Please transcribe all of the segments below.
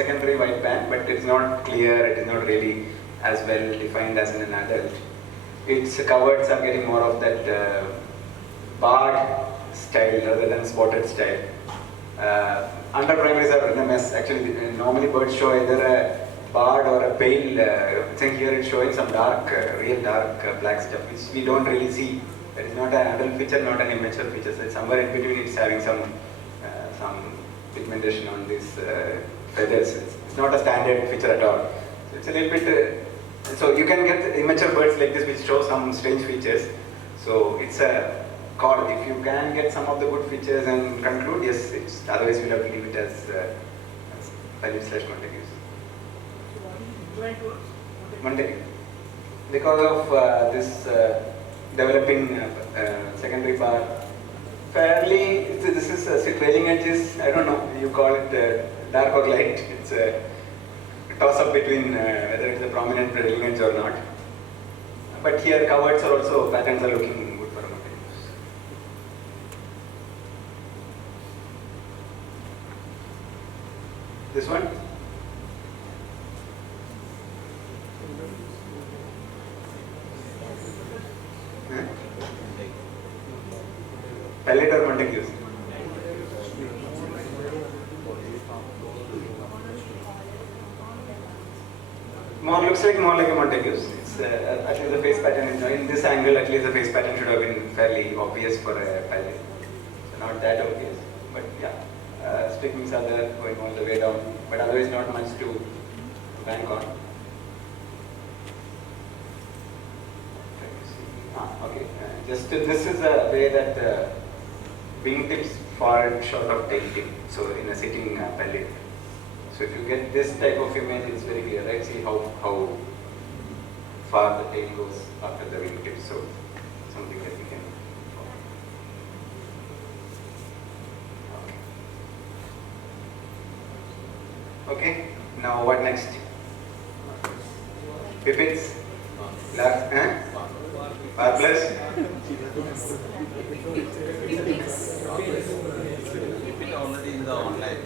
secondary white band, but it's not clear, it is not really as well defined as in an adult. Its coverts are getting more of that barred style rather than spotted style. Under primaries are in a mess. Actually, normally birds show either a barred or a pale. I think here it's showing some dark, real dark black stuff, which we don't really see. That is not an adult feature, not an immature feature. So it's somewhere in between. It's having some pigmentation on these feathers. It's not a standard feature at all. So it's a little bit. So you can get immature birds like this which show some strange features. So it's a call. If you can get some of the good features and conclude, yes, it's, otherwise we'll have to leave it as value/Montagues. So what is equivalent to Montague. Because of this developing secondary bar, fairly, this is trailing edges, I don't know, you call it dark or light. It's a toss-up between whether it's a prominent trailing edge or not. But here coverts are also, patterns are looking good for Montagues. This one? Pellet or Montagues? Looks like more like a Montagues. It's at least the face pattern is in this angle. At least the face pattern should have been fairly obvious for a pellet. So not that obvious, but yeah, streakings are there going all the way down. But otherwise, not much to bank on. Okay. Just this is a way that wing tips fall short of tail tip. So in a sitting pellet. So if you get this type of image, it's very clear, right? See how far the tail goes after the wing tip. So something that we can follow. Okay. Now what next? Pippets. Last, R plus. Already in the online.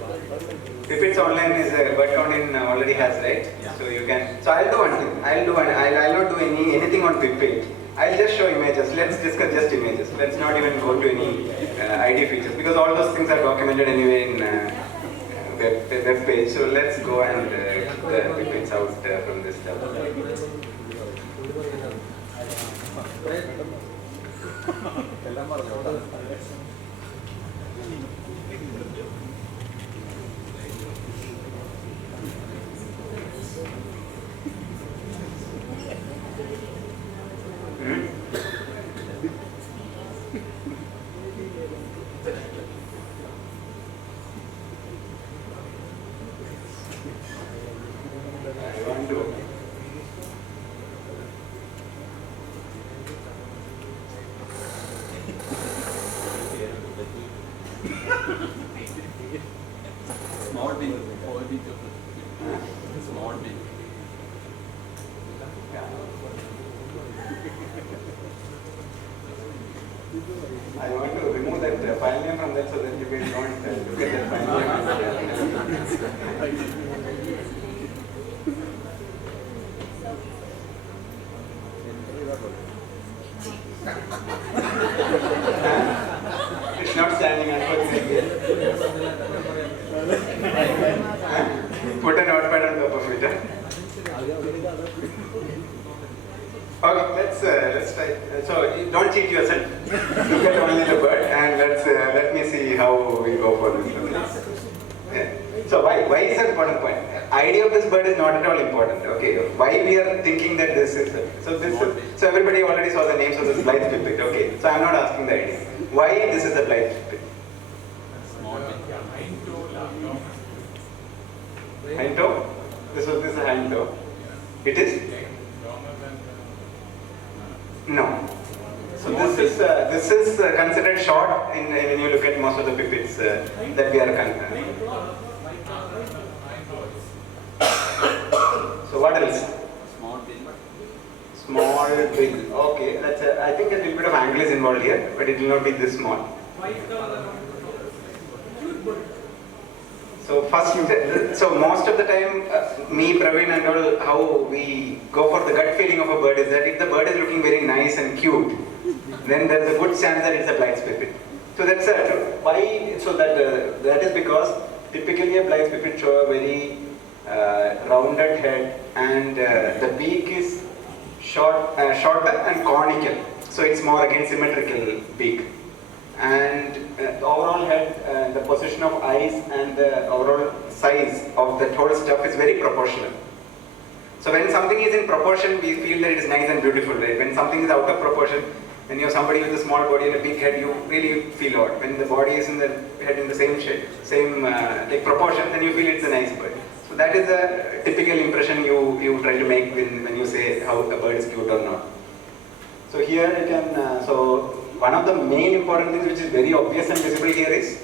Pippets online is a word count in already has, right? Yeah. So you can. So I'll do one thing. I'll not do anything on Pippet. I'll just show images. Let's discuss just images. Let's not even go to any ID features because all those things are documented anyway in web page. So let's go and keep the Pippets out from this stuff. Small bin. Small bin. I want to remove that file name from that so that you guys don't look at that file name. It's not standing unfortunately. Put a notepad on top of it. Okay, let's try. So don't cheat yourself. Look at only the bird and let me see how we go for this. Yeah. So why is an important point? Idea of this bird is not at all important. Okay, why we are thinking that this is so everybody already saw the names of this Blythe pipit. Okay, so I'm not asking the idea. Why this is a Blythe pipit? Hind toe. This is a hind toe. It is. No. So this is considered short in when you look at most of the pipits that we are considering. So what else? Small bin. Small bill. Okay, that's I think a little bit of angle is involved here, but it will not be this small. So So first, so most of the time, me, Praveen and all, how we go for the gut feeling of a bird is that if the bird is looking very nice and cute, then there is a good chance that it's a Blight's pipit. So that's why. So that is because typically a Blight's pipit show a very rounded head, and the beak is shorter and conical. So it's more again symmetrical beak. And the overall head, the position of eyes and the overall size of the whole stuff is very proportional. So when something is in proportion, we feel that it is nice and beautiful, right? When something is out of proportion, when you have somebody with a small body and a big head, you really feel odd. When the body is in the head in the same shape, same like proportion, then you feel it's a nice bird. So that is a typical impression you try to make when you say how a bird is cute or not. So here you can, so one of the main important things which is very obvious and visible here is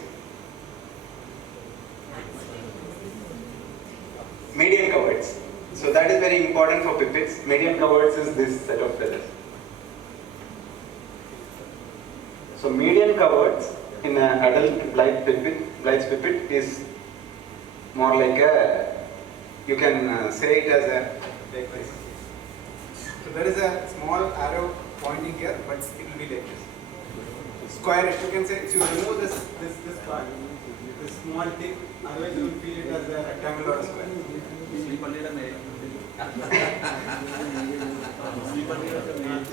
median coverts. So that is very important for pipits. Median coverts is this set of feathers. So median coverts in an adult Blight's pipit is more like a, you can say it as a, like this. So there is a small arrow pointing here, but it will be like this. Squarish, you can say, if you remove this part, this small tip, otherwise you will feel it as a rectangle or a square.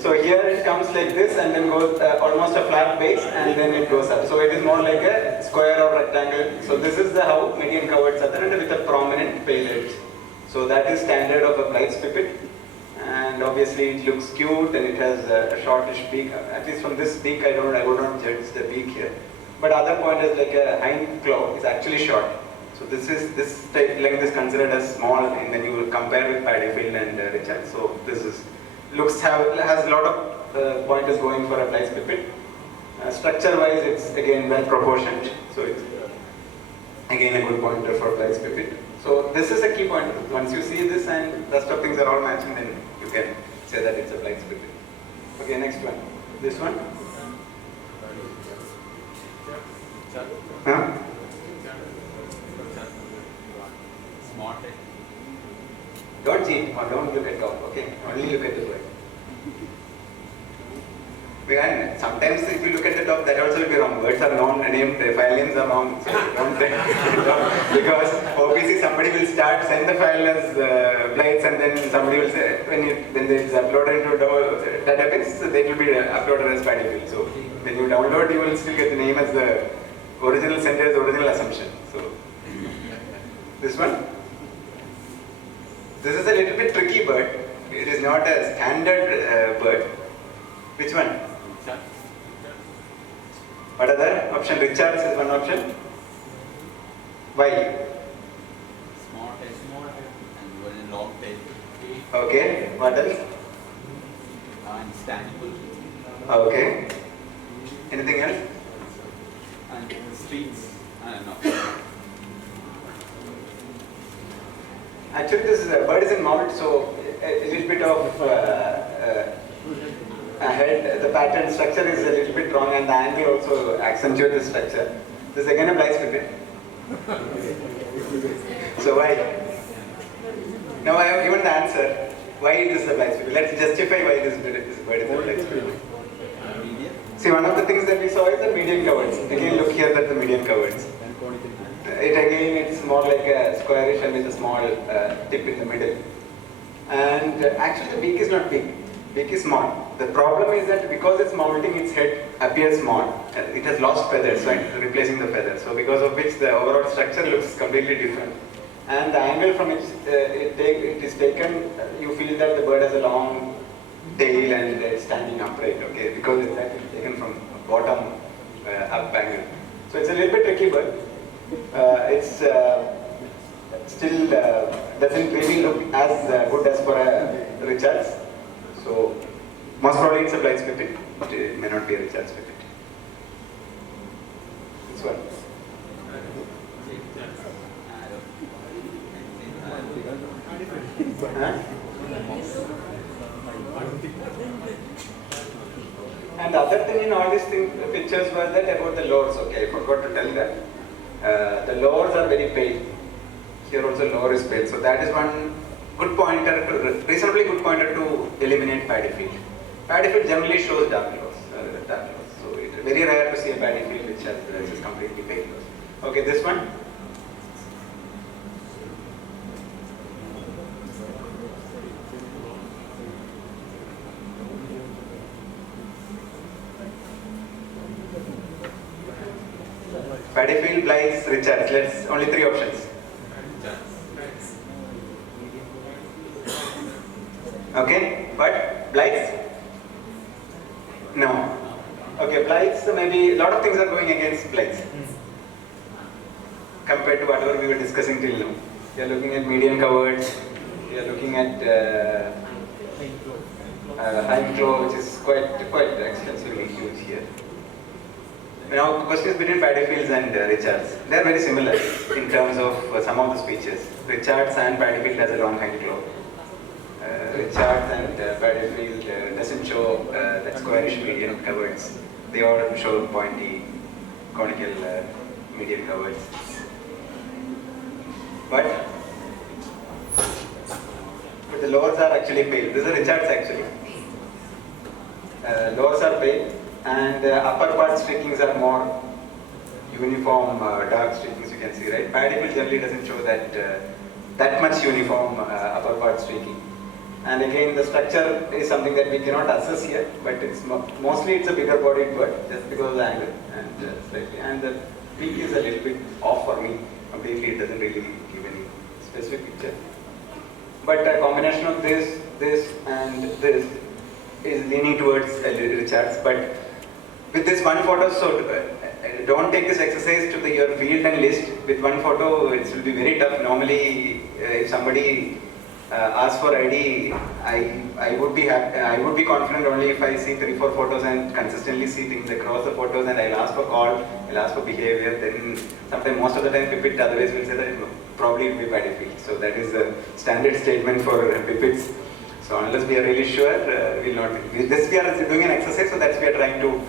So here it comes like this and then goes almost a flat base and then it goes up. So it is more like a square or rectangle. So this is how median coverts are there with a prominent pale edge. So that is standard of a Blight's pipit. And obviously it looks cute and it has a shortish beak. At least from this beak I would not judge the beak here. But other point is like a hind claw is actually short. So this length is considered as small when you compare with Paddyfield and Richard. So this is has a lot of pointers going for a Blight's pipit. Structure wise it's again well proportioned. So it's again a good pointer for Blight's pipit. So this is a key point. Once you see this and rest of things are all matching, then you can say that it's a Blight's pipit. Okay, next one. This one? Huh? Smart. Don't cheat or don't look at top, okay? Only look at the bird. And sometimes if you look at the top, that also will be wrong. Birds are non-named, file names are wrong, so don't take because obviously somebody will send the file as Blight's and then somebody will say, when it is uploaded into the database, so they will be uploaded as Paddyfield. So when you download, you will still get the name as the original sender's original assumption. So this one? This is a little bit tricky bird. It is not a standard bird. Which one? What other option? Richards is one option. Why? Small and very long tail. Okay. What else? And standable. Okay. Anything else? And streets. No. Actually, this bird is in molt, so a little bit of head, the pattern structure is a little bit wrong and the angle also accentuates the structure. This is again a Blight's pipit. So why? Now I have given the answer. Why it is a Blight's pipit? Let's justify why this bird is a Blight's pipit. See, one of the things that we saw is the median coverts. Again, look here at the median coverts. It's more like a squarish and with a small tip in the middle. And actually the beak is not big. Beak is small. The problem is that because it's mounting, its head appears small. It has lost feathers, so it's replacing the feathers. So because of which the overall structure looks completely different. And the angle from which it is taken, you feel that the bird has a long tail and it's standing upright, okay, because it's actually taken from bottom up angle. So it's a little bit tricky bird. It's still doesn't really look as good as for a Richards. So most probably it's a Blight's pipit, but it may not be a Richards pipit. This one. Huh? And the other thing in all these pictures was that about the lords, okay, I forgot to tell that. The lowers are very pale. Here also lower is pale. So that is one good pointer, reasonably good pointer to eliminate paddy field. Paddy field generally shows dark lows. So it's very rare to see a paddy field which is completely pale lows. Okay, this one. Paddy field, Blights, Richards. Let's only 3 options. Okay, but Blights? No. Okay, Blights, maybe a lot of things are going against Blights compared to whatever we were discussing till now. We are looking at median coverts, we are looking at high flow, which is quite extensively huge here. Now, questions between paddy fields and Richards. They are very similar in terms of some of the speeches. Richards and paddy field has a long high flow. Richards and paddy field doesn't show that squarish median coverts. They all show pointy, conical median coverts. But the lowers are actually pale. This is Richards actually. Lowers are pale, and upper part streakings are more uniform dark streakings, you can see, right? Paddy field generally doesn't show that much uniform upper part streaking. And again, the structure is something that we cannot assess here, but it's mostly it's a bigger bodied bird just because of the angle and slightly. And the peak is a little bit off for me. Completely, it doesn't really give any specific picture. But a combination of this, and this is leaning towards Richards. But with this one photo, so don't take this exercise to your field and list. With one photo, it will be very tough. Normally, if somebody asks for ID, I would be happy, I would be confident only if I see 3-4 photos and consistently see things across the photos, and I'll ask for call, I'll ask for behavior. Then sometimes, most of the time, Pipit otherwise will say that probably it will be paddy field. So that is a standard statement for Pipits. So unless we are really sure, we'll not. This we are doing an exercise, so that's we are trying to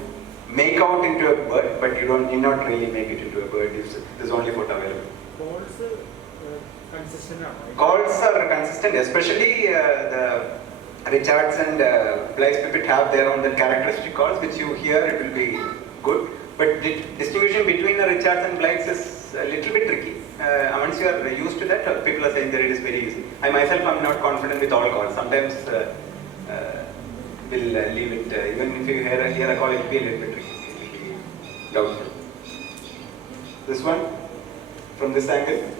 make out into a bird, but you need not really make it into a bird if there's only photo available. Consistent. Calls are consistent, especially the Richards and Blights Pipit have their own characteristic calls, which you hear it will be good. But the distinguishing between the Richards and Blights is a little bit tricky. Once you are used to that, people are saying that it is very easy. I myself am not confident with all calls. Sometimes we'll leave it. Even if you hear a call, it will be a little bit tricky. It will be doubtful. This one, from this angle.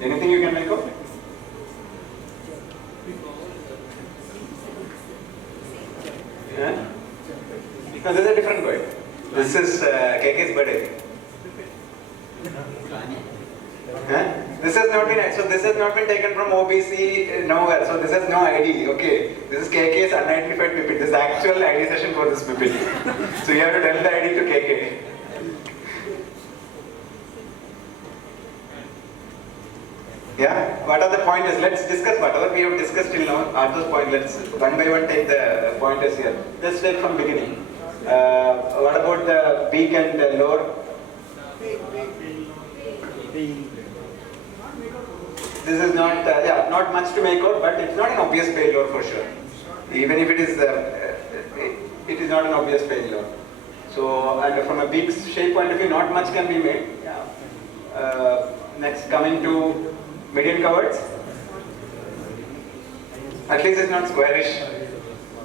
Anything you can make out? Yeah? No, this is a different bird. This is KK's bird, I think. Huh? This has not been, so this has not been taken from OBC nowhere. So this has no ID. Okay, this is KK's unidentified pipit. This is actual ID session for this pipit. So you have to tell the ID to KK. Yeah, what are the pointers? Let's discuss whatever we have discussed till now. Are those points? Let's one by one take the pointers here. Let's take from beginning. What about the peak and the lower? This is not, not much to make out, but it's not an obvious failure for sure. Even if it is, it is not an obvious failure. So, and from a peak shape point of view, not much can be made. Yeah. Next, coming to median coverts. At least it's not squarish.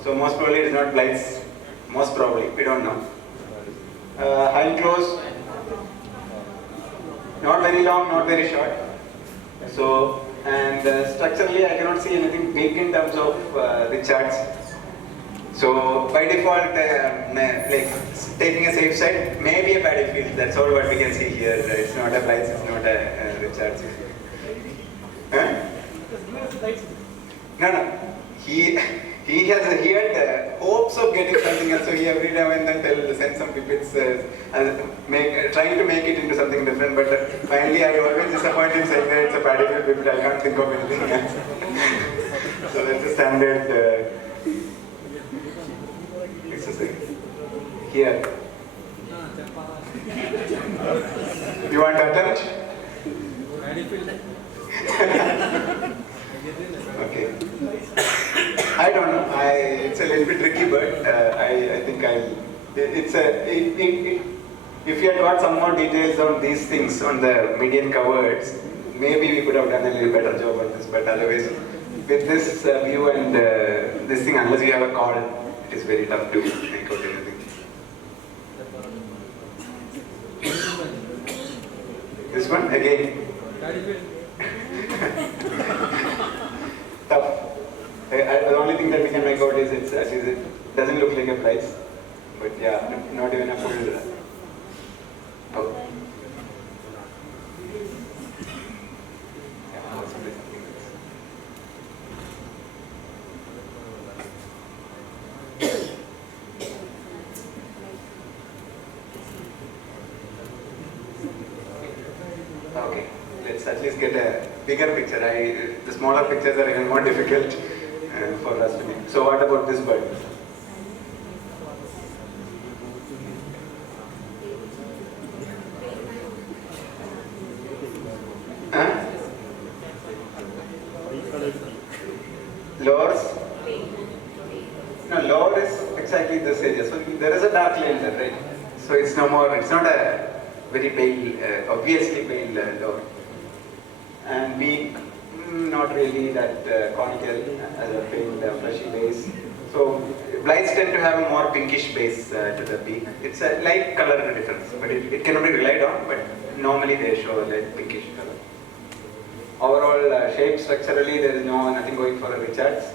So most probably it's not Blights. Most probably, we don't know. High and close. Not very long, not very short. So, and structurally I cannot see anything big in terms of Richards. So by default, like taking a safe side, maybe a paddy field. That's all what we can see here. It's not a Blights, it's not a Richards. Huh? No. He had hopes of getting something else, so he every now and then send some pipits trying to make it into something different, but finally I always disappoint him saying that it's a paddy field pipit, I can't think of anything else. So that's a standard exercise. Here. You want to attempt? Okay. I don't know. It's a little bit tricky, but I think if you had got some more details on these things on the median coverts, maybe we could have done a little better job on this. But otherwise, with this view and this thing, unless you have a call, it is very tough to make out anything. This one again. Tough. The only thing that we can make out is it doesn't look like a price, but yeah, not even a full. Oh. Yeah, possibly something else. Okay, let's at least get a bigger picture. The smaller pictures are even more difficult for us to make. So what about this bird? Huh? Lowers? No, lower is exactly this area. So there is a dark line there, right? So it's no more, it's not a very pale, obviously pale lower. And beak, not really that conical as a pale fleshy base. So blights tend to have a more pinkish base to the beak. It's a light color difference, but it cannot be relied on, but normally they show a light pinkish color. Overall shape structurally there is nothing going for a Richards.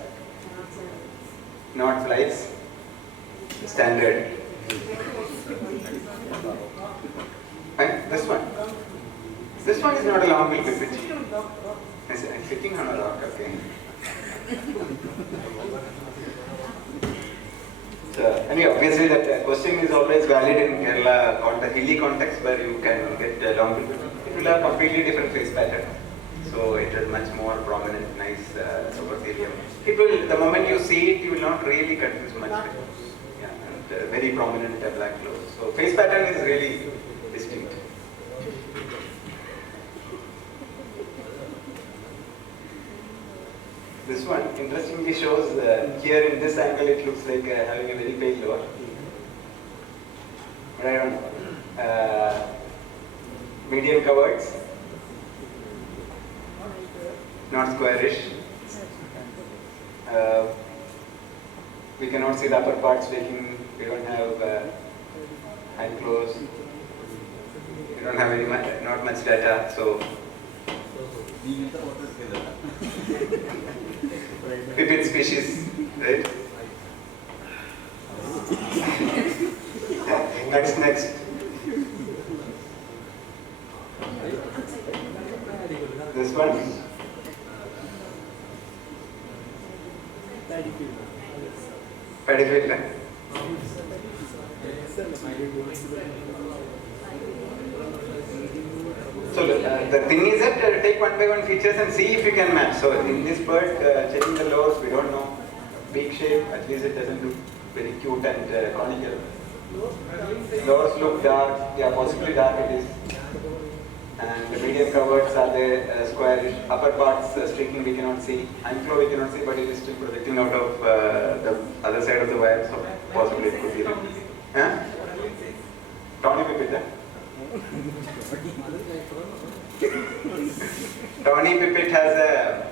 Not flies. Standard. And this one. This one is not a long bill pipit. It's sitting on a rock, okay. So, anyway, obviously that question is always valid in Kerala hilly context where you can get a long bill pipit. It will have a completely different face pattern. So it is much more prominent, nice supercilium. The moment you see it, you will not really confuse much. Yeah, and very prominent black clothes. So face pattern is really distinct. This one interestingly shows here in this angle it looks like having a very pale lower. But I don't know. Median coverts. Not squarish. We cannot see the upper parts taking. We don't have hand close. We don't have not much data. So pipit species, right? Next. This one. Paddy field. So the thing is that take one by one features and see if you can match. So in this bird, checking the lowers, we don't know. Beak shape, at least it doesn't look very cute and conical. Lowers look dark, yeah, possibly dark it is. And the median coverts are there, squarish. Upper parts streaking we cannot see. Inflow we cannot see, but it is still projecting out of the other side of the wire, so possibly it could be wrong. Huh? Tawny pipit. Tawny pipit has a